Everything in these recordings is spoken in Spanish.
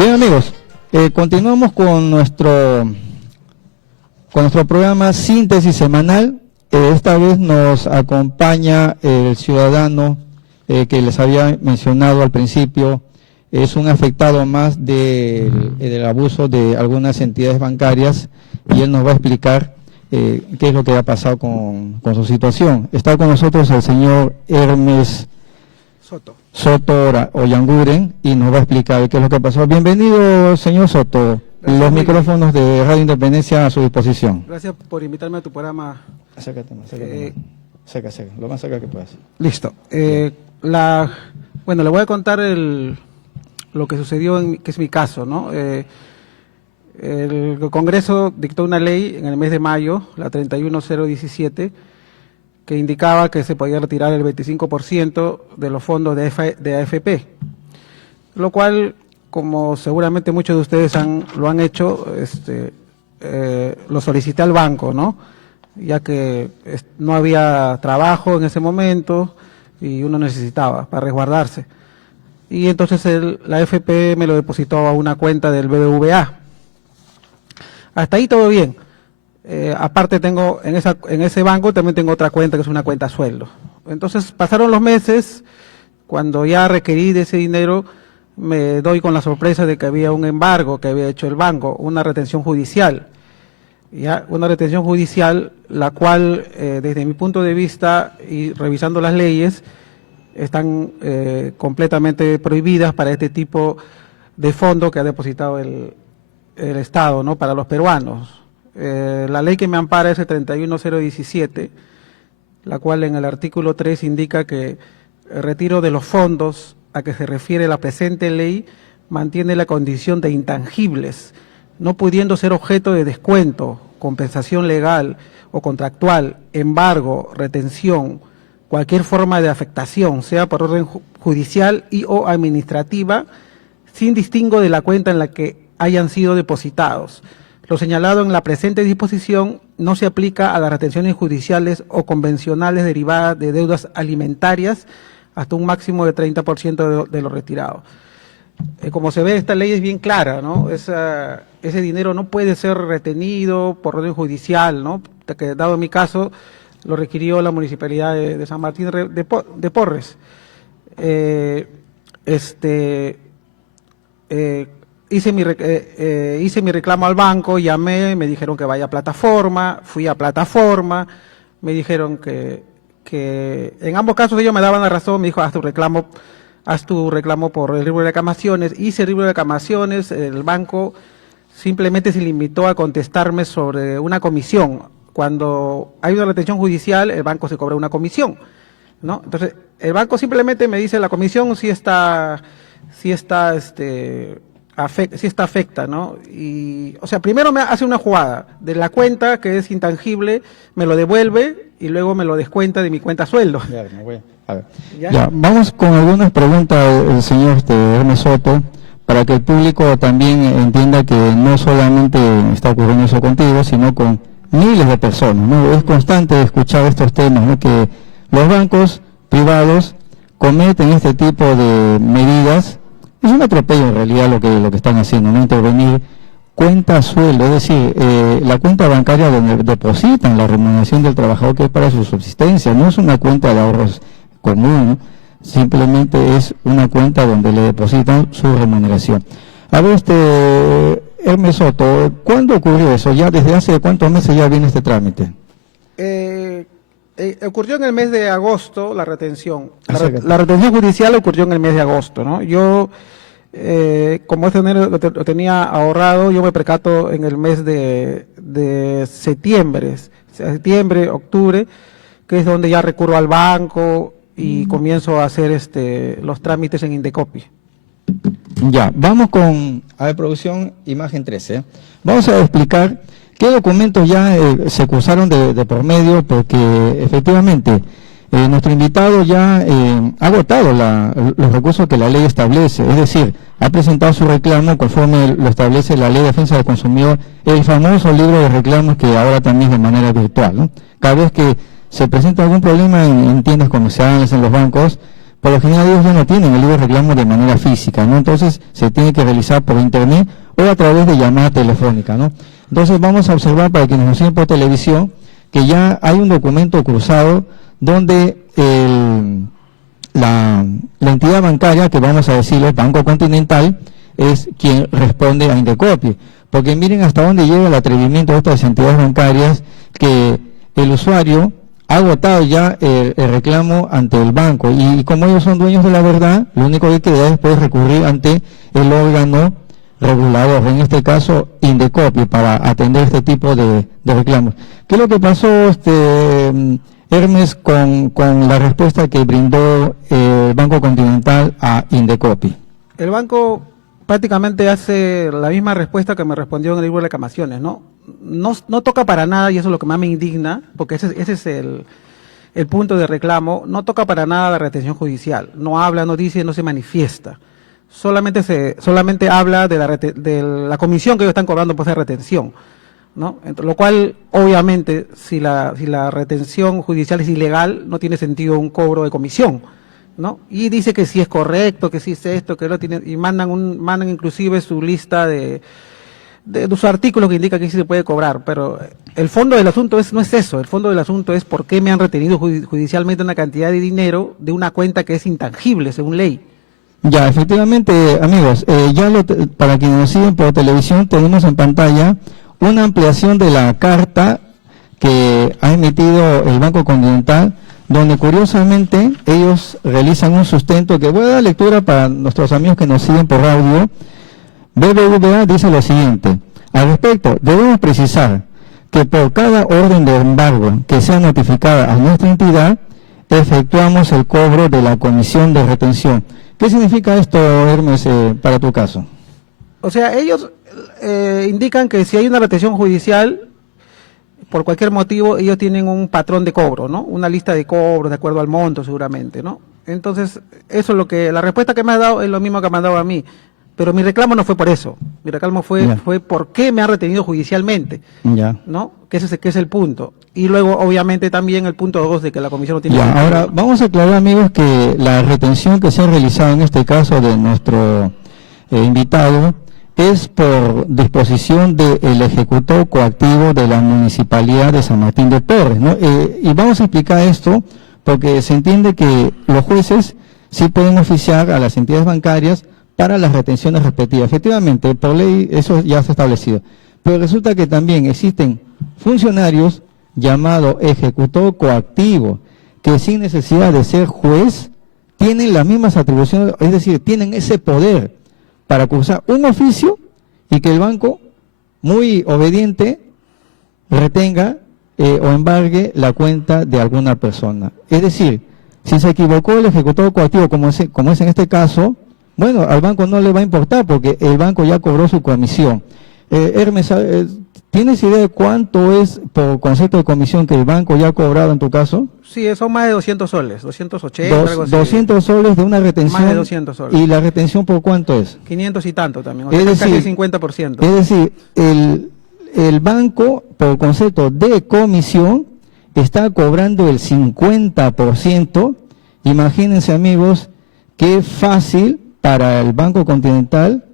Bien, amigos, continuamos con nuestro programa Síntesis Semanal. Esta vez nos acompaña el ciudadano que les había mencionado al principio. Es un afectado más del abuso de algunas entidades bancarias, y él nos va a explicar qué es lo que ha pasado con su situación. Está con nosotros el señor Hermes Soto Ollanguren, y nos va a explicar qué es lo que pasó. Bienvenido, señor Soto. Gracias, los micrófonos de Radio Independencia a su disposición. Gracias por invitarme a tu programa. Acércate más, acércate, lo más cerca que puedas. Listo. Bueno, le voy a contar lo que sucedió, que es mi caso, ¿no? El Congreso dictó una ley en el mes de mayo, la 31017, que indicaba que se podía retirar el 25% de los fondos de AFP, lo cual, como seguramente muchos de ustedes lo han hecho, lo solicité al banco, ¿no? Ya que no había trabajo en ese momento y uno necesitaba para resguardarse. Y entonces la AFP me lo depositó a una cuenta del BBVA. Hasta ahí todo bien. Aparte tengo, en ese banco también tengo otra cuenta que es una cuenta sueldo. Entonces pasaron los meses, cuando ya requerí de ese dinero, me doy con la sorpresa de que había un embargo que había hecho el banco, una retención judicial. Ya, una retención judicial, la cual, desde mi punto de vista y revisando las leyes, están completamente prohibidas para este tipo de fondo que ha depositado el Estado, ¿no?, para los peruanos. La ley que me ampara es el 31017, la cual en el artículo 3 indica que el retiro de los fondos a que se refiere la presente ley mantiene la condición de intangibles, no pudiendo ser objeto de descuento, compensación legal o contractual, embargo, retención, cualquier forma de afectación, sea por orden judicial y o administrativa, sin distingo de la cuenta en la que hayan sido depositados. Lo señalado en la presente disposición no se aplica a las retenciones judiciales o convencionales derivadas de deudas alimentarias hasta un máximo de 30% de lo retirado. Como se ve, esta ley es bien clara, ¿no? Ese dinero no puede ser retenido por orden judicial, ¿no? Que dado mi caso, lo requirió la Municipalidad de San Martín de Porres. Hice mi reclamo al banco, llamé, me dijeron que vaya a plataforma, fui a plataforma, me dijeron que en ambos casos ellos me daban la razón, me dijo haz tu reclamo por el libro de reclamaciones. Hice el libro de reclamaciones, el banco simplemente se limitó a contestarme sobre una comisión. Cuando hay una retención judicial, el banco se cobra una comisión, ¿no? Entonces, el banco simplemente me dice la comisión sí está afecta, ¿no? Y, o sea, primero me hace una jugada de la cuenta que es intangible, me lo devuelve y luego me lo descuenta de mi cuenta sueldo. Ya, vamos con algunas preguntas del señor Hermes Soto, para que el público también entienda que no solamente está ocurriendo eso contigo, sino con miles de personas, ¿no? Es constante escuchar estos temas, ¿no?, que los bancos privados cometen este tipo de medidas. Es un atropello en realidad lo que están haciendo, no intervenir cuenta sueldo, es decir, la cuenta bancaria donde depositan la remuneración del trabajador, que es para su subsistencia, no es una cuenta de ahorros común, ¿no? Simplemente es una cuenta donde le depositan su remuneración. A ver, Hermes Soto, ¿cuándo ocurrió eso? ¿Ya desde hace cuántos meses ya viene este trámite? Ocurrió en el mes de agosto la retención. La retención judicial ocurrió en el mes de agosto, ¿no? Yo, como ese dinero lo tenía ahorrado, yo me percato en el mes de septiembre, octubre, que es donde ya recurro al banco y comienzo a hacer los trámites en Indecopi. Ya, vamos con, a ver, producción, imagen 13. Vamos a explicar qué documentos ya se cursaron de por medio, porque efectivamente nuestro invitado ya ha agotado los recursos que la ley establece, es decir, ha presentado su reclamo conforme lo establece la Ley de Defensa del Consumidor, el famoso libro de reclamos que ahora también es de manera virtual, ¿no? Cada vez que se presenta algún problema en tiendas comerciales, en los bancos, por lo general ellos ya no tienen el libre reclamo de manera física, ¿no? Entonces se tiene que realizar por internet o a través de llamada telefónica, ¿no? Entonces vamos a observar, para quienes nos siguen por televisión, que ya hay un documento cruzado donde la entidad bancaria, que vamos a decirle Banco Continental, es quien responde a Indecopi. Porque miren hasta dónde llega el atrevimiento de estas entidades bancarias, que el usuario ha agotado ya el reclamo ante el banco, y como ellos son dueños de la verdad, lo único que queda es después recurrir ante el órgano regulador, en este caso Indecopi, para atender este tipo de reclamos. ¿Qué es lo que pasó, Hermes, con la respuesta que brindó el Banco Continental a Indecopi? El banco prácticamente hace la misma respuesta que me respondió en el libro de reclamaciones, ¿no? No toca para nada, y eso es lo que más me indigna, porque ese es el punto de reclamo. No toca para nada la retención judicial, no habla, no dice, no se manifiesta. Solamente habla de la comisión que ellos están cobrando por esa retención, ¿no? Lo cual, obviamente, si la retención judicial es ilegal, no tiene sentido un cobro de comisión, ¿no? Y dice que sí es correcto, que sí es esto, que lo tiene, y mandan inclusive su lista de su artículo que indica que sí se puede cobrar, pero el fondo del asunto no es eso. El fondo del asunto es por qué me han retenido judicialmente una cantidad de dinero de una cuenta que es intangible según ley. Ya, efectivamente, amigos, para quienes nos siguen por televisión, tenemos en pantalla una ampliación de la carta que ha emitido el Banco Continental, donde curiosamente ellos realizan un sustento que voy a dar lectura para nuestros amigos que nos siguen por audio. BBVA dice lo siguiente: al respecto, debemos precisar que por cada orden de embargo que sea notificada a nuestra entidad, efectuamos el cobro de la comisión de retención. ¿Qué significa esto, Hermes, para tu caso? O sea, ellos indican que si hay una retención judicial, por cualquier motivo, ellos tienen un patrón de cobro, ¿no? Una lista de cobros de acuerdo al monto, seguramente, ¿no? Entonces, eso es la respuesta que me ha dado es lo mismo que me ha dado a mí. Pero mi reclamo no fue por eso. Mi reclamo fue por qué me han retenido judicialmente, ¿no? Que ese es el punto. Y luego, obviamente, también el punto 2 de que la comisión no tiene... Ahora, vamos a aclarar, amigos, que la retención que se ha realizado en este caso de nuestro invitado es por disposición del ejecutor coactivo de la Municipalidad de San Martín de Porres, ¿no? Y vamos a explicar esto porque se entiende que los jueces sí pueden oficiar a las entidades bancarias para las retenciones respectivas. Efectivamente, por ley eso ya se ha establecido. Pero resulta que también existen funcionarios llamados ejecutor coactivo, que sin necesidad de ser juez, tienen las mismas atribuciones, es decir, tienen ese poder para cursar un oficio y que el banco, muy obediente, retenga o embargue la cuenta de alguna persona. Es decir, si se equivocó el ejecutor coactivo, como es en este caso, bueno, al banco no le va a importar porque el banco ya cobró su comisión. Hermes, ¿tienes idea de cuánto es por concepto de comisión que el banco ya ha cobrado en tu caso? Sí, son más de 200 soles, 280, algo así. 200 soles de una retención. Más de 200 soles. ¿Y la retención por cuánto es? 500 y tanto también, o sea, casi el 50%. Es decir, el banco, por concepto de comisión, está cobrando el 50%. Imagínense, amigos, qué fácil para el Banco Continental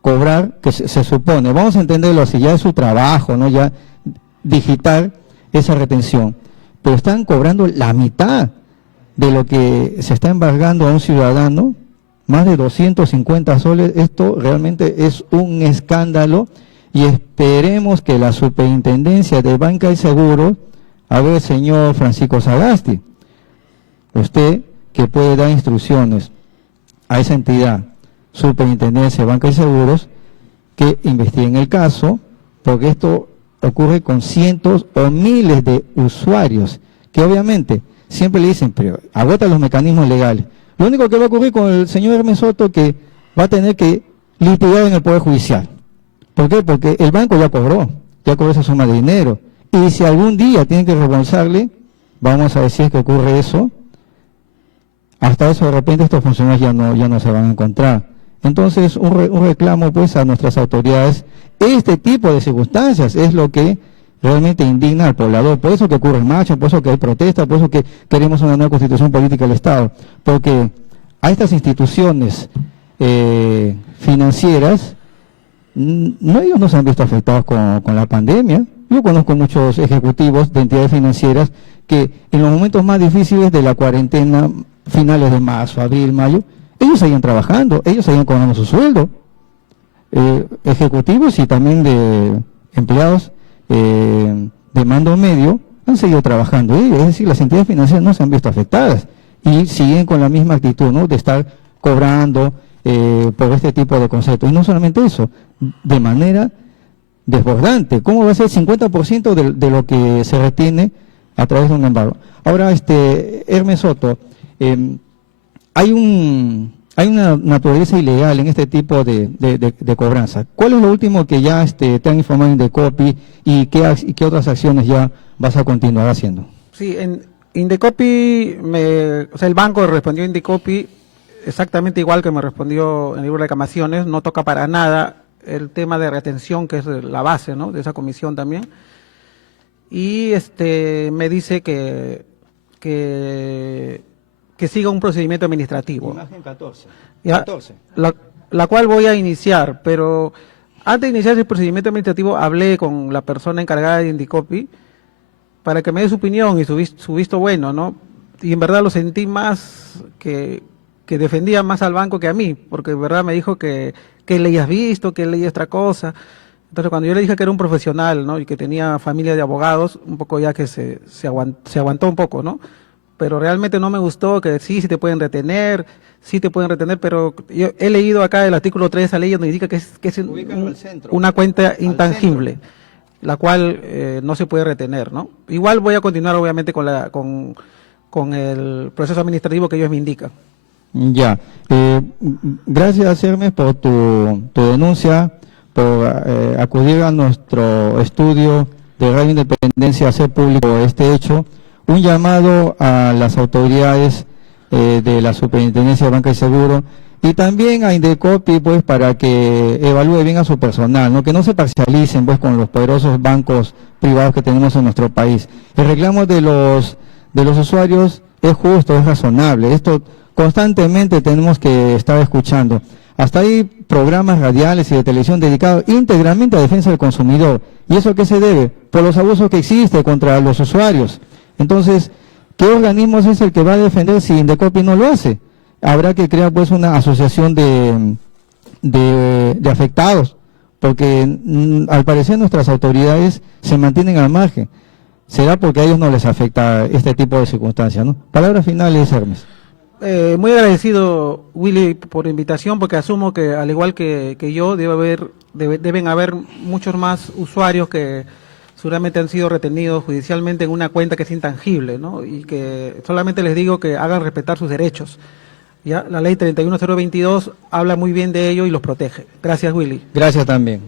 cobrar, que se supone, vamos a entenderlo así, ya es su trabajo, ¿no? Ya digitar esa retención, pero están cobrando la mitad de lo que se está embargando a un ciudadano, más de 250 soles. Esto realmente es un escándalo y esperemos que la Superintendencia de Banca y Seguros, a ver, señor Francisco Sagasti, usted que puede dar instrucciones a esa entidad, Superintendencia de Banca y Seguros, que investiguen el caso, porque esto ocurre con cientos o miles de usuarios, que obviamente siempre le dicen, pero agota los mecanismos legales. Lo único que va a ocurrir con el señor Hermes Soto, que va a tener que litigar en el Poder Judicial. ¿Por qué? Porque el banco ya cobró esa suma de dinero, y si algún día tienen que reembolsarle, vamos a decir que ocurre eso, hasta eso de repente estos funcionarios ya no se van a encontrar. Entonces, un reclamo pues a nuestras autoridades. Este tipo de circunstancias es lo que realmente indigna al poblador. Por eso que ocurre en marcha, por eso que hay protesta, por eso que queremos una nueva constitución política del Estado. Porque a estas instituciones financieras, no, ellos no se han visto afectados con la pandemia. Yo conozco muchos ejecutivos de entidades financieras que en los momentos más difíciles de la cuarentena, finales de marzo, abril, mayo, ellos seguían trabajando, ellos seguían cobrando su sueldo. Ejecutivos y también de empleados de mando medio han seguido trabajando. Es decir, las entidades financieras no se han visto afectadas y siguen con la misma actitud, ¿no?, de estar cobrando por este tipo de conceptos. Y no solamente eso, de manera desbordante. ¿Cómo va a ser 50% de lo que se retiene a través de un embargo? Ahora, Hermes Soto, hay una naturaleza ilegal en este tipo de cobranza. ¿Cuál es lo último que ya te han informado en Indecopi y qué otras acciones ya vas a continuar haciendo? Sí, en Indecopi, o sea, el banco respondió a Indecopi exactamente igual que me respondió en el libro de reclamaciones, no toca para nada el tema de retención, que es la base, ¿no?, de esa comisión también. Y me dice que siga un procedimiento administrativo. Imagen 14. ¿Ya? 14. La cual voy a iniciar, pero antes de iniciar ese procedimiento administrativo hablé con la persona encargada de Indecopi para que me dé su opinión y su visto bueno, ¿no? Y en verdad lo sentí más que defendía más al banco que a mí, porque en verdad me dijo que ley has visto, que ley otra cosa. Entonces cuando yo le dije que era un profesional, ¿no?, y que tenía familia de abogados, un poco ya que se aguantó un poco, ¿no? Pero realmente no me gustó, que sí te pueden retener, pero yo he leído acá el artículo 3 de esa ley donde indica que es una cuenta intangible, la cual no se puede retener, ¿no? Igual voy a continuar obviamente con el proceso administrativo que ellos me indican. Ya, gracias Hermes por tu denuncia, por acudir a nuestro estudio de Radio Independencia a hacer público este hecho. Un llamado a las autoridades de la Superintendencia de Banca y Seguro y también a Indecopi, pues, para que evalúe bien a su personal, ¿no?, que no se parcialicen, pues, con los poderosos bancos privados que tenemos en nuestro país. El reclamo de los usuarios es justo, es razonable. Esto constantemente tenemos que estar escuchando. Hasta hay programas radiales y de televisión dedicados íntegramente a defensa del consumidor. ¿Y eso a qué se debe? Por los abusos que existen contra los usuarios. Entonces, ¿qué organismo es el que va a defender si Indecopi no lo hace? Habrá que crear, pues, una asociación de afectados, porque al parecer nuestras autoridades se mantienen al margen. Será porque a ellos no les afecta este tipo de circunstancias, ¿no? Palabras finales, Hermes. Muy agradecido, Willy, por la invitación, porque asumo que, al igual que yo, deben haber muchos más usuarios que seguramente han sido retenidos judicialmente en una cuenta que es intangible, ¿no? Y que solamente les digo que hagan respetar sus derechos. ¿Ya? La ley 31022 habla muy bien de ello y los protege. Gracias, Willy. Gracias también.